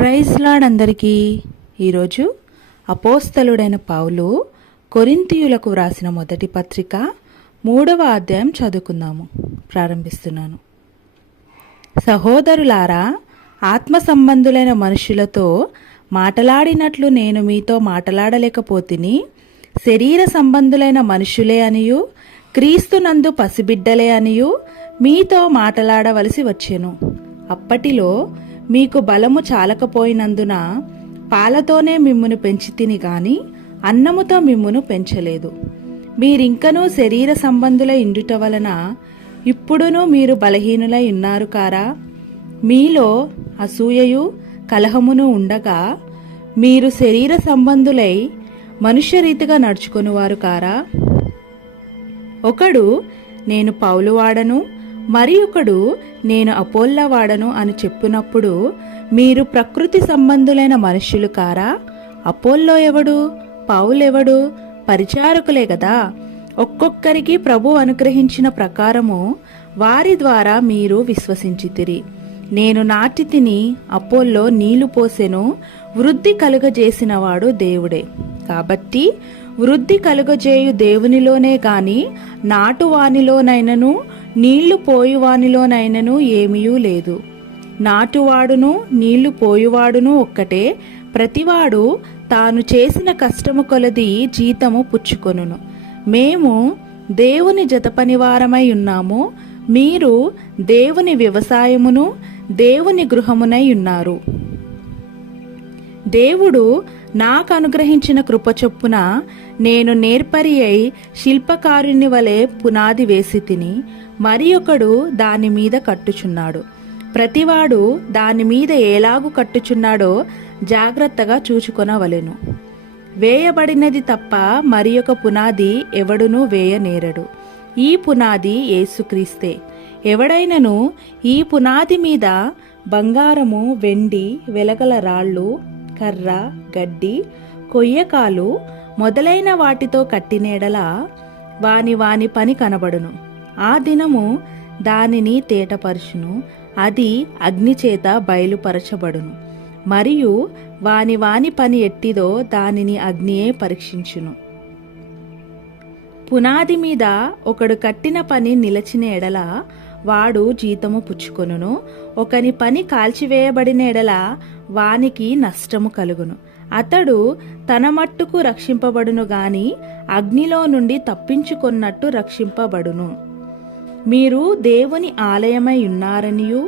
Praise lord అందరికీ. ఈరోజు అపోస్తలుడైన పౌలు కొరింథీయులకు వ్రాసిన మొదటి పత్రిక 3వ అధ్యాయం చదువుకుందాము. ప్రారంభిస్తున్నాను. సహోదరులారా, ఆత్మ సంబంధులైన మనుషులతో మాటలాడినట్లు నేను మీతో మాటలాడలేకపోతిని. శరీర సంబంధులైన మనుషులే అనియు క్రీస్తునందు పసిబిడ్డలే అనియు మీతో మాటలాడవలసి వచ్చెను. అప్పటిలో మీకు బలము చాలకపోయినందున పాలతోనే మిమ్మును పెంచితిని గాని అన్నముతో మిమ్మును పెంచలేదు. మీరింకనూ శరీర సంబంధుల ఇండుట వలన ఇప్పుడునూ మీరు బలహీనులై ఉన్నారు కారా? మీలో అసూయయు కలహమును ఉండగా మీరు శరీర సంబంధులై మనుష్యరీతిగా నడుచుకొనువారు కారా? ఒకడు నేను పౌలు వాడను, మరి ఒకడు నేను అపోల్ల వాడను అని చెప్పినప్పుడు మీరు ప్రకృతి సంబంధులైన మనుష్యులు కారా? అపోల్లో ఎవడు? పౌలెవడు? పరిచారకులే కదా. ఒక్కొక్కరికి ప్రభు అనుగ్రహించిన ప్రకారము వారి ద్వారా మీరు విశ్వసించితిరి. నేను నాటితిని, అపోల్లో నీళ్లు పోసెను, వృద్ధి కలుగజేసినవాడు దేవుడే. కాబట్టి వృద్ధి కలుగజేయు దేవునిలోనే గాని నాటువానిలోనైనను నీళ్లు పోయువానిలోనైనను ఏమీయూ లేదు. నాటువాడును నీళ్లు పోయువాడును ఒక్కటే. ప్రతివాడు తాను చేసిన కష్టము కొలది జీతము పుచ్చుకొనును. మేము దేవుని జతపనివారమై ఉన్నాము, మీరు దేవుని వ్యవసాయమును దేవుని గృహమునై ఉన్నారు. దేవుడు నాకు అనుగ్రహించిన కృప చొప్పున నేను నేర్పరి అయి శిల్పకారుని వలె పునాది వేసి తిని, మరి ఒకడు దాని మీద కట్టుచున్నాడు. ప్రతివాడు దాని మీద ఎలాగు కట్టుచున్నాడో జాగ్రత్తగా చూచుకొనవలెను. వేయబడినది తప్ప మరి ఒక పునాది ఎవడునూ వేయనేరడు. ఈ పునాది యేసుక్రీస్తే. ఎవడైనను ఈ పునాది మీద బంగారము, వెండి, వెలగల రాళ్ళు, కర్ర, గడ్డి, కొయ్యకాలు మొదలైన వాటితో కట్టినేడల వాని వాని పని కనబడును. ఆ దినము దానిని తేటపరచును, అది అగ్నిచేత బయలుపరచబడును. మరియు వాని వాని పని ఎట్టిదో దానిని అగ్నియే పరీక్షించును. పునాది మీద ఒకడు కట్టిన పని నిలచిన ఎడల వాడు జీతము పుచ్చుకొనును. ఒకని పని కాల్చివేయబడిన ఎడల వానికి నష్టము కలుగును. అతడు తన మట్టుకు రక్షింపబడును గాని అగ్నిలో నుండి తప్పించుకొన్నట్టు రక్షింపబడును. మీరు దేవుని ఆలయమై ఉన్నారనియు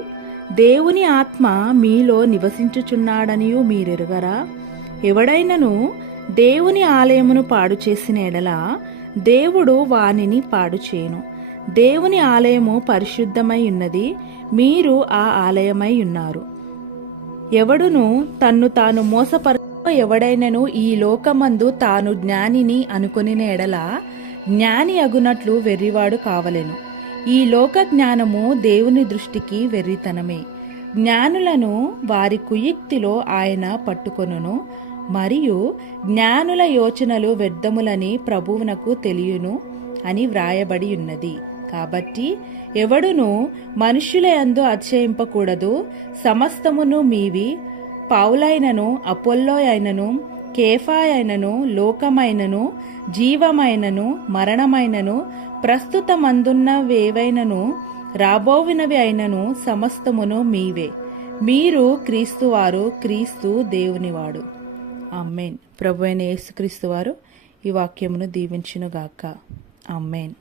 దేవుని ఆత్మ మీలో నివసించుచున్నాడనియు మీరెరుగరా? ఎవడైనను దేవుని ఆలయమును పాడు చేసిన ఎడల దేవుడు వానిని పాడు చేయును. దేవుని ఆలయము పరిశుద్ధమై ఉన్నది, మీరు ఆ ఆలయమై ఉన్నారు. ఎవడును తన్ను తాను ఎవడైనను ఈ లోకమందు తాను జ్ఞానిని అనుకొనిన ఎడల జ్ఞాని అగునట్లు వెర్రివాడు కావలెను. ఈ లోక జ్ఞానము దేవుని దృష్టికి వెర్రితనమే. జ్ఞానులను వారి కుయుక్తిలో ఆయన పట్టుకొనును, మరియు జ్ఞానుల యోచనలు వ్యర్థములని ప్రభువునకు తెలియను అని వ్రాయబడి ఉన్నది. కాబట్టి ఎవడును మనుష్యుల యందు అతిశయింపకూడదు. సమస్తమును మీవి. పౌలైనను, అపోల్లో అయినను, కేఫా అయినను, లోకమైనను, జీవమైనను, మరణమైనను, ప్రస్తుతమందున్నవేవైనను, రాబోవినవి అయినను సమస్తమును మీవే. మీరు క్రీస్తువారు, క్రీస్తు దేవునివాడు. ఆమేన్. ప్రభువైన యేసుక్రీస్తు వారు ఈ వాక్యమును దీవించునుగాక. ఆమేన్.